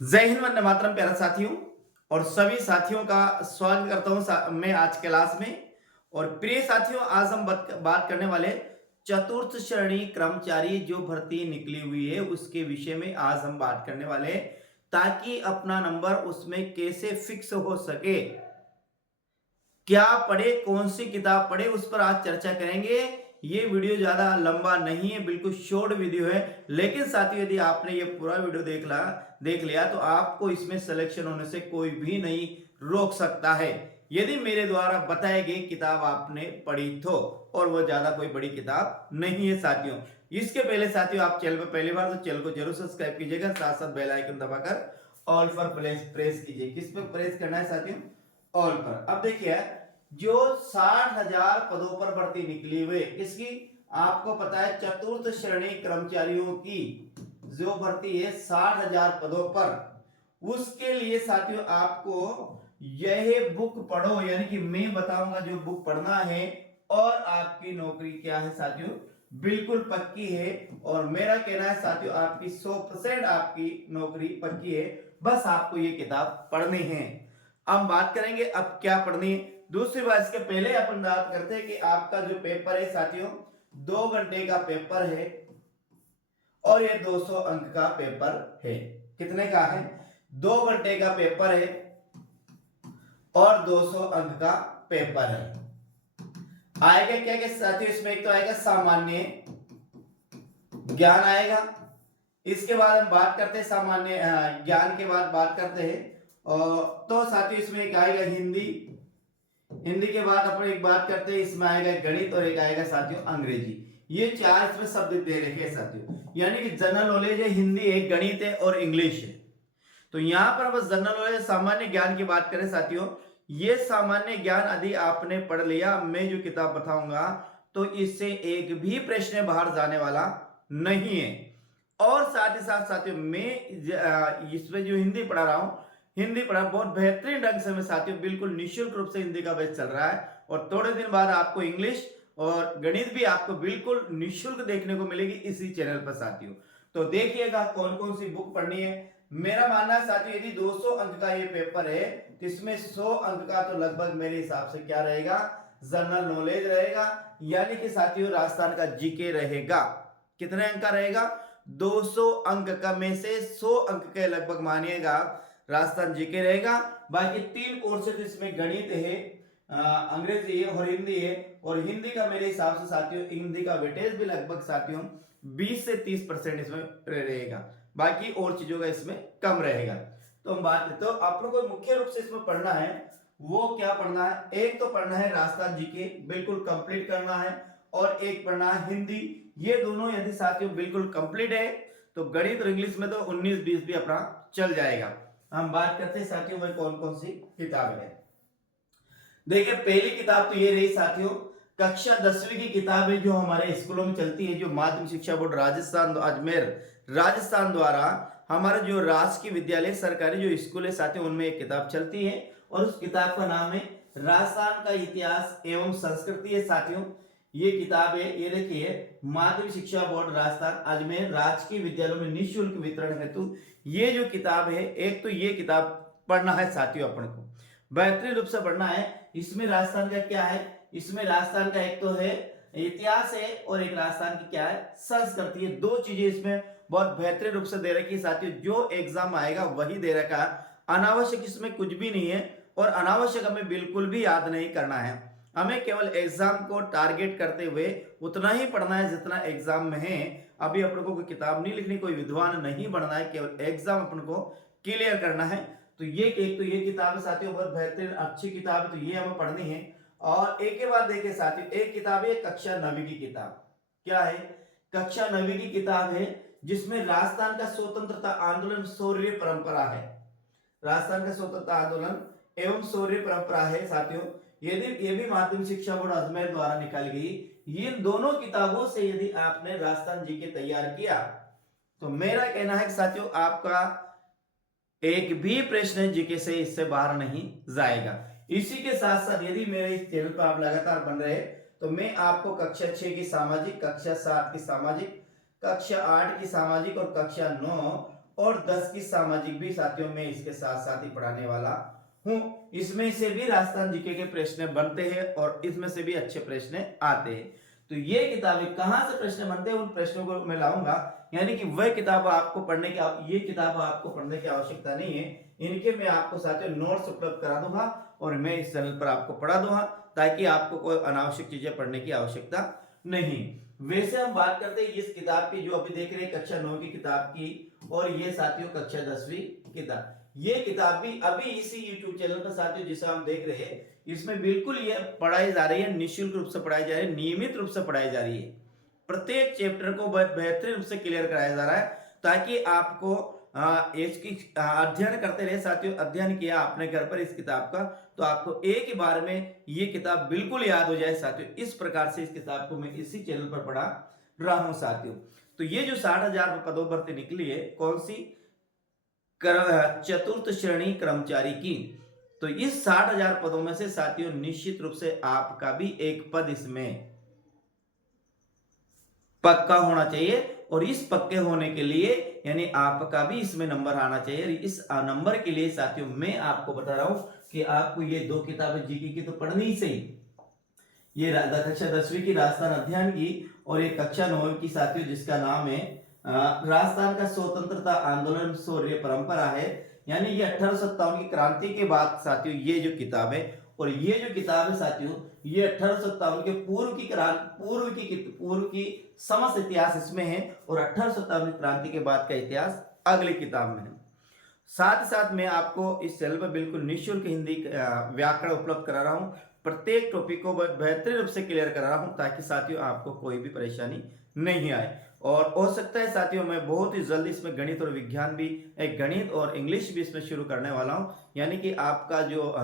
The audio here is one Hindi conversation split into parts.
जय हिंद वंदे मातरम प्यारे साथियों और सभी साथियों का स्वागत करता हूं मैं आज क्लास में। और प्रिय साथियों, आज हम बात करने वाले चतुर्थ श्रेणी कर्मचारी जो भर्ती निकली हुई है उसके विषय में आज हम बात करने वाले हैं, ताकि अपना नंबर उसमें कैसे फिक्स हो सके, क्या पढ़े, कौन सी किताब पढ़े, उस पर आज चर्चा करेंगे। ये वीडियो ज्यादा लंबा नहीं है, बिल्कुल शॉर्ट वीडियो है, लेकिन साथियों यदि आपने ये पूरा वीडियो देख लिया तो आपको इसमें सिलेक्शन होने से कोई भी नहीं रोक सकता है, यदि मेरे द्वारा बताई गई किताब आपने पढ़ी तो। और वो ज्यादा कोई बड़ी किताब नहीं है साथियों। इसके पहले साथियों, आप चैनल पर पहली बार तो चैनल को जरूर सब्सक्राइब कीजिएगा, साथ साथ बेल आइकन दबाकर ऑल पर प्रेस कीजिए। किस पे प्रेस करना है साथियों? ऑल पर। अब देखिए, जो 60,000 पदों पर भर्ती निकली हुई किसकी, आपको पता है चतुर्थ श्रेणी कर्मचारियों की जो भर्ती है 60,000 पदों पर, उसके लिए साथियों आपको यह बुक पढ़ो, यानी कि मैं बताऊंगा जो बुक पढ़ना है, और आपकी नौकरी क्या है साथियों, बिल्कुल पक्की है। और मेरा कहना है साथियों, आपकी 100% आपकी नौकरी पक्की है, बस आपको ये किताब पढ़नी है। हम बात करेंगे अब क्या पढ़नी है। दूसरी बात, इसके पहले अपन बात करते हैं कि आपका जो पेपर है साथियों, 2 घंटे का पेपर है और ये 200 अंक का पेपर है। कितने का है? 2 घंटे का पेपर है और 200 अंक का पेपर है। आएगा क्या क्या साथियों इसमें? एक तो आएगा सामान्य ज्ञान आएगा। इसके बाद हम बात करते हैं सामान्य ज्ञान के बाद बात करते हैं, तो साथियों इसमें एक आएगा हिंदी। हिंदी के बाद अपन एक बात करते हैं, इसमें आएगा गणित और एक आएगा साथियों अंग्रेजी। ये 4 इसमें शब्द दे रखे हैं साथियों, यानी कि जनरल नॉलेज है, हिंदी है, गणित है और इंग्लिश है। तो यहां पर बस जनरल नॉलेज सामान्य ज्ञान की बात करें साथियों, ये सामान्य ज्ञान यदि आपने पढ़ लिया, मैं जो किताब बताऊंगा तो इससे एक भी प्रश्न बाहर जाने वाला नहीं है। और साथ ही साथ साथियों मैं इसमें जो हिंदी पढ़ा रहा हूं, हिंदी पढ़ा बहुत बेहतरीन ढंग से मैं साथियों, बिल्कुल निःशुल्क रूप से हिंदी का बैच चल रहा है। और थोड़े दिन बाद आपको इंग्लिश और गणित भी आपको बिल्कुल निःशुल्क देखने को मिलेगी इसी चैनल पर साथियों। तो देखिएगा कौन कौन सी बुक पढ़नी है। मेरा मानना है साथियों, यदि 200 अंक का ये पेपर है तो इसमें 100 अंक का तो लगभग मेरे हिसाब से क्या रहेगा, जनरल नॉलेज रहेगा, यानी कि साथियों राजस्थान का जीके रहेगा। कितने अंक का रहेगा? 200 अंक का में से 100 अंक के लगभग मानिएगा राजस्थान जीके रहेगा। बाकी 3 कोर्सेज इसमें गणित है, अंग्रेजी है और हिंदी है। और हिंदी का मेरे हिसाब से साथियों, हिंदी का वेटेज भी लगभग साथियों 20 से 30% इसमें रहेगा, बाकी और चीजों का इसमें कम रहेगा। तो हम बात करते, तो आपको कोई मुख्य रूप से इसमें पढ़ना है, वो क्या पढ़ना है? एक तो पढ़ना है राजस्थान जीके, बिल्कुल कंप्लीट करना है, और एक पढ़ना है हिंदी। ये दोनों यदि साथियों बिल्कुल कंप्लीट है तो गणित और इंग्लिश में तो 19-20 भी अपना चल जाएगा। हम बात करते हैं साथियों में कौन कौन सी किताब है। देखिए, पहली किताब तो ये रही साथियों, कक्षा 10वीं की किताब है, जो हमारे स्कूलों में चलती है, जो माध्यमिक शिक्षा बोर्ड राजस्थान अजमेर राजस्थान द्वारा हमारे जो राजकीय विद्यालय सरकारी जो स्कूल है साथियों, उनमें एक किताब चलती है, और उस किताब का नाम है राजस्थान का इतिहास एवं संस्कृति है साथियों। ये किताब है, ये देखिए, माध्यमिक शिक्षा बोर्ड राजस्थान अजमेर राजकीय विद्यालयों में निःशुल्क वितरण हेतु ये जो किताब है, एक तो ये किताब पढ़ना है साथियों, अपन को बेहतरीन रूप से पढ़ना है। इसमें राजस्थान का क्या है, इसमें राजस्थान का एक तो है इतिहास है, और एक राजस्थान की क्या है, संस्कृति है। दो चीजें इसमें बहुत बेहतरीन रूप से दे रखी है साथियों, जो एग्जाम आएगा वही दे रखा है। अनावश्यक इसमें कुछ भी नहीं है, और अनावश्यक हमें बिल्कुल भी याद नहीं करना है। हमें केवल एग्जाम को टारगेट करते हुए उतना ही पढ़ना है जितना एग्जाम में है। अभी अपन को कोई किताब नहीं लिखनी, कोई विद्वान नहीं बनना है, केवल एग्जाम अपन को क्लियर करना है। तो ये एक तो ये किताब है साथियों, बहुत बेहतरीन अच्छी किताब है, तो ये हमें पढ़नी है। और एक के बाद देखिए साथियों, एक किताब है कक्षा 9वीं की किताब। क्या है? कक्षा 9वीं की किताब है, जिसमें राजस्थान का स्वतंत्रता आंदोलन शौर्य परंपरा है। राजस्थान का स्वतंत्रता आंदोलन एवं शौर्य परंपरा है साथियों। यदि ये भी माध्यमिक शिक्षा बोर्ड अजमेर द्वारा निकाली गई। ये दोनों किताबों से यदि आपने राजस्थान जी के तैयार किया तो मेरा कहना है कि साथियों आपका एक भी प्रश्न जीके से इससे बाहर नहीं जाएगा। इसी के साथ साथ यदि मेरे इस चैनल पर आप लगातार बन रहे तो मैं आपको कक्षा 6 की सामाजिक, कक्षा 7 की सामाजिक, कक्षा 8 की सामाजिक और कक्षा 9 और 10 की सामाजिक भी साथियों में इसके साथ साथ ही पढ़ाने वाला हूं। इसमें से भी राजस्थान जीके के प्रश्न बनते हैं और इसमें से भी अच्छे प्रश्न आते हैं। तो ये किताबें कहां से प्रश्न बनते हैं, उन प्रश्नों को मैं लाऊंगा। यानी कि वह किताब आपको पढ़ने की, ये किताब आपको पढ़ने की आवश्यकता नहीं है, इनके मैं आपको साथियों नोट्स उपलब्ध करा दूंगा और मैं इस चैनल पर आपको पढ़ा दूंगा, ताकि आपको कोई अनावश्यक चीजें पढ़ने की आवश्यकता नहीं। वैसे हम बात करते हैं इस किताब की, जो अभी देख रहे हैं कक्षा 9 की किताब की, और ये साथियों कक्षा 10वीं किताब। ये किताब भी अभी इसी YouTube चैनल पर साथियों जिसे हम देख रहे हैं, इसमें बिल्कुल ये पढ़ाई जा रही है, निःशुल्क रूप से पढ़ाई जा रही है, नियमित रूप से पढ़ाई जा रही है। प्रत्येक चैप्टर को बेहतरीन रूप से क्लियर कराया जा रहा है, ताकि आपको इसकी अध्ययन करते रहे साथियों। अध्ययन किया आपने घर पर इस किताब का, तो आपको एक ही बार में ये किताब बिल्कुल याद हो जाए साथियों। इस प्रकार से इस किताब को मैं इसी चैनल पर पढ़ा रहा हूं साथियों। तो ये जो 60,000 पदों भर्ती निकली है, कौन सी, चतुर्थ श्रेणी कर्मचारी की। तो इस 60,000 पदों में से साथियों निश्चित रूप से आपका भी एक पद इसमें पक्का होना चाहिए, और इस पक्के होने के लिए यानी आपका भी इसमें नंबर आना चाहिए। इस नंबर के लिए साथियों मैं आपको बता रहा हूं कि आपको ये 2 किताबें जीके की तो पढ़नी ही सही, ये कक्षा 10वीं की राजस्थान अध्ययन की, और ये कक्षा 9 की साथियों जिसका नाम है राजस्थान का स्वतंत्रता आंदोलन शौर्य परंपरा है। यानी ये 1857 की क्रांति के बाद साथियों ये जो किताब है, और ये जो किताब है साथियों, ये 1857 के पूर्व की समस्त इतिहास इसमें है, और 1857 क्रांति के बाद का इतिहास अगली किताब में है। साथ ही साथ मैं आपको इस चैनल पर बिल्कुल निःशुल्क हिंदी व्याकरण उपलब्ध करा रहा हूं। प्रत्येक टॉपिक को बेहतरीन रूप से क्लियर करा रहा हूं, ताकि साथियों आपको कोई भी परेशानी नहीं आए। और हो सकता है साथियों मैं बहुत ही जल्दी इसमें गणित और विज्ञान भी, एक गणित और इंग्लिश भी इसमें शुरू करने वाला हूं। यानी कि आपका जो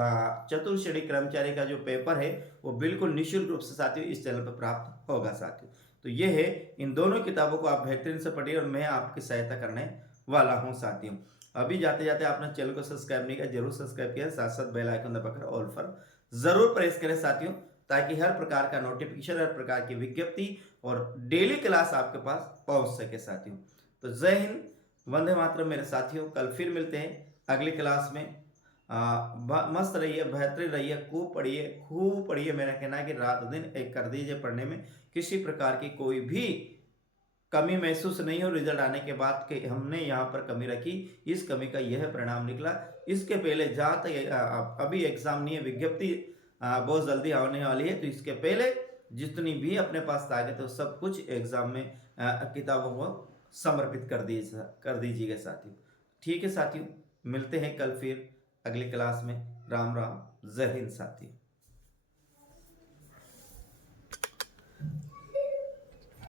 चतुर्थ श्रेणी कर्मचारी का जो पेपर है, वो बिल्कुल निःशुल्क रूप से साथियों इस चैनल पर प्राप्त होगा साथियों। तो ये है, इन दोनों किताबों को आप बेहतरीन से पढ़िए, और मैं आपकी सहायता करने वाला हूँ साथियों। अभी जाते जाते आपने चैनल को सब्सक्राइब नहीं किया, जरूर सब्सक्राइब किया, साथ साथ बेल आइकन दबाकर ऑल पर जरूर प्रेस करें साथियों, ताकि हर प्रकार का नोटिफिकेशन, हर प्रकार की विज्ञप्ति और डेली क्लास आपके पास पहुंच सके साथियों। तो जय हिंद, वंदे मातरम मेरे साथियों। कल फिर मिलते हैं अगली क्लास में। मस्त रहिए, बेहतरीन रहिए, खूब पढ़िए। मेरा कहना है कि रात दिन एक कर दीजिए पढ़ने में, किसी प्रकार की कोई भी कमी महसूस नहीं हो। रिजल्ट आने के बाद कि हमने यहाँ पर कमी रखी, इस कमी का यह परिणाम निकला। इसके पहले जहाँ तक अभी एग्जाम नहीं है, विज्ञप्ति बहुत जल्दी आने वाली है, तो इसके पहले जितनी भी अपने पास ताकत है सब कुछ एग्जाम में किताबों को समर्पित कर दीजिएगा साथियों। ठीक है साथियों, मिलते हैं कल फिर अगली क्लास में। राम राम, जय हिंद साथियों।